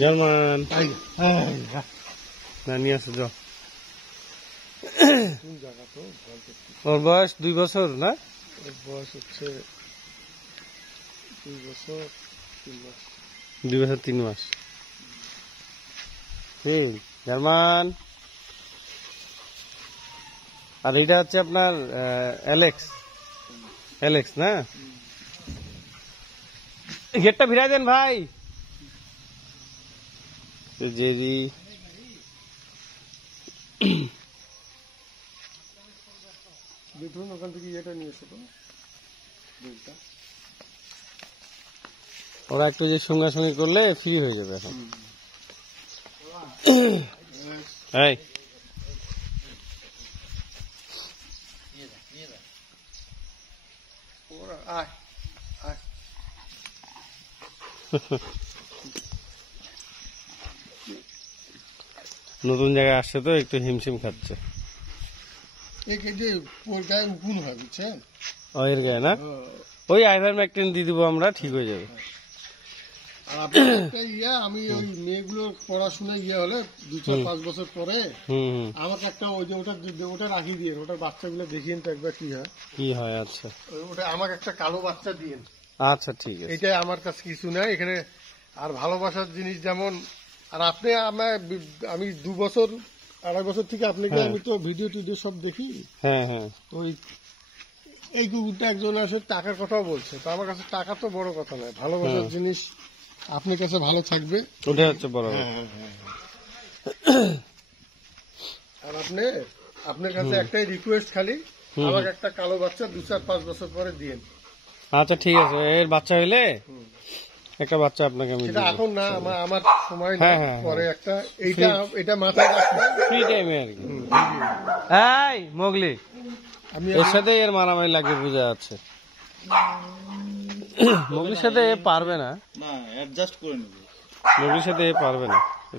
German না নিয়ে আসো যাও। ওর বয়স 2 বছর না? ওর বয়স হচ্ছে 2 বছর 3 মাস। 2 বছর 3 মাস। জার্মান। আর এটা হচ্ছে আপনার অ্যালেক্স। অ্যালেক্স না? গেটটা ভিড়াই দেন ভাই। জেরি দেখুন ওখান থেকে এটা নিয়ে এসো তো। ওরা একটু যে সঙ্গাসঙ্গি করলে ফ্রি হয়ে যাবে এখন। এই আয় আয়। নতুন জায়গায় আসছে তো একটু হিমশিম খাচ্ছে। এই যে ওর গায়ে উকুন হয় বুঝছেন? এর গায়ে না? ওই আইভারমেকটিন দিয়ে দিব আমরা, ঠিক হয়ে যাবে। আর আপনার আমি ওই মেয়েগুলোর পড়াশোনা হলে 2-4-5 বছর পরে আমাকে একটা ওই যে ওটা রাখি দিয়ে ওটার বাচ্চাগুলো দেখিয়েন তো একবার কি হয়। আচ্ছা ওটা আমাকে একটা কালো বাচ্চা দিয়েন। আচ্ছা ঠিক আছে। এটা আমার কাছে কিছু নাই এখানে। আর ভালোবাসার জিনিস যেমন, আর আপনি আমি 2 বছর 2.5 বছর থেকে আপনাকে আমি তো ভিডিও টিডিও সব দেখি। হ্যাঁ হ্যাঁ। ওই এই কুকুরটা একজন আসে টাকার কথাও বলছে, তো আমার কাছে টাকা তো বড় কথা নয়, ভালোবাসার জিনিস আপনার কাছে ভালো থাকবে, ওটাই হচ্ছে বড়। আর আপনার কাছে একটাই রিকোয়েস্ট, খালি আমাকে একটা কালো বাচ্চা 2-4-5 বছর পরে দিয়েন। আচ্ছা ঠিক আছে, এর বাচ্চা হইলে একটা বাচ্চা আপনাকে আমি সেটা এখন না, আমার সময় না, পরে একটা এটা মাথায় রাখবেন ফ্রি টাইমে আর কি। এই মোগলি, এর সাথে এর মারামারি লাগবে বুঝা যাচ্ছে। মোগলির সাথে এ পারবে না, অ্যাডজাস্ট করে নেবে। মোগলির সাথে এ পারবে না,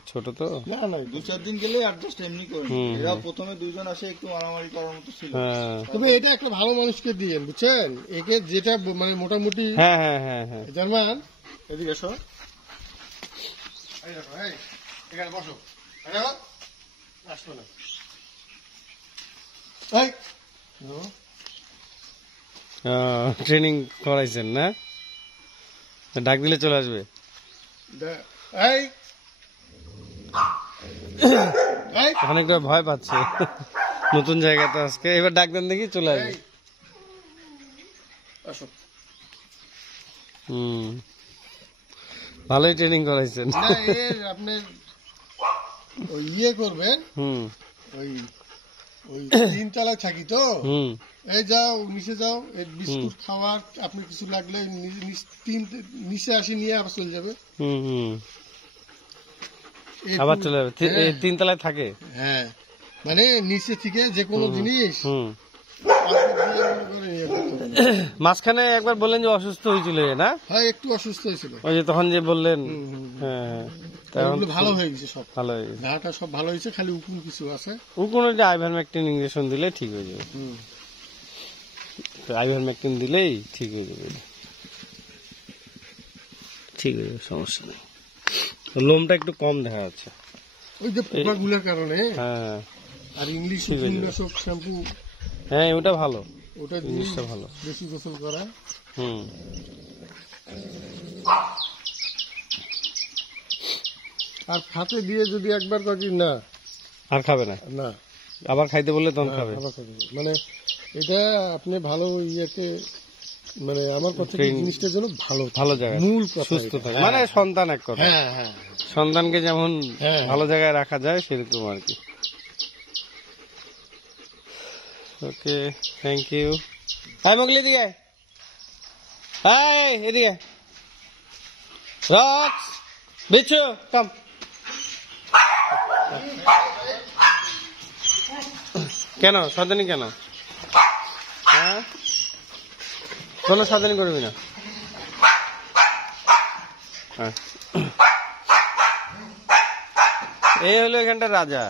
ছোট তো। না 2-4 দিন গেলে অ্যাডজাস্ট এমনি করে নেবে। এরা প্রথমে 2 জন আসে একটু মারামারি করার মতো ছিল। তবে এটা একটা ভালো মানুষকে দিয়েন বুঝছেন, একে যেটা মানে মোটামুটি। হ্যাঁ হ্যাঁ হ্যাঁ হ্যাঁ। জার্মান এদিকে এসো, এখানে বসো, আসবো না। ট্রেনিং করাইছেন না? ডাক দিলে চলে আসবে। অনেকটা ভয় পাচ্ছে নতুন জায়গা তো আজকে, এবার ডাক দেন দেখি চলে আসবে। ভালোই ট্রেনিং করাইছেন। আপনি ওই করবেন, ওই 3 তলায় থাকি তো, এই যাও নিচে যাও, এই বিস্কুট খাওয়ার আপনি কিছু লাগলে নিচে আসি নিয়ে আবার চলে যাবে। আবার চলে যাবে, 3 তলায় থাকে। হ্যাঁ, মানে নিচে থেকে যে কোনো জিনিস। মাঝখানে একবার বললেন যে অসুস্থ হয়েছিল না? হ্যাঁ, একটু অসুস্থ হয়েছিল, ওই যে তখন যে বললেন। হ্যাঁ, ভালো হয়ে গেছে, সব ভালো হয়ে গেছে, ঘাটা সব ভালো হয়েছে, খালি উকুন কিছু আছে। উকুনের যে আইভারমেকটিন ইনজেকশন দিলে ঠিক হয়ে যাবে। আইভারমেকটিন দিলেই ঠিক হয়ে যাবে, ঠিক হয়ে যাবে, সমস্যা নেই। লোমটা একটু কম দেখা যাচ্ছে ওই যে পোকাগুলোর কারণে। হ্যাঁ, আর ইংলিশ সব শ্যাম্পু। হ্যাঁ, ওটা ভালো, ওটা জিনিসটা ভালো, বেশি গোসল করা। আর খাতে দিয়ে যদি একবার কাজি না, আর খাবে না, না আবার খাইতে বললে তখন খাবে। মানে এটা আপনি ভালো ইয়েতে, মানে আমার কথা জিনিসটার জন্য ভালো জায়গায় মূল সুস্থ থাকে, মানে সন্তান এক কথা। সন্তানকে যেমন ভালো জায়গায় রাখা যায় সেরকম আর কি। ওকে, থ্যাংক ইউ। হাই মোগলি, এদিকে হাই, এদিকে রক্স বিচ্ছু কাম। কেন সাবধানি কেন? হ্যাঁ, কোনো সাবধানি করবি না। এই হলো এখানটা রাজা।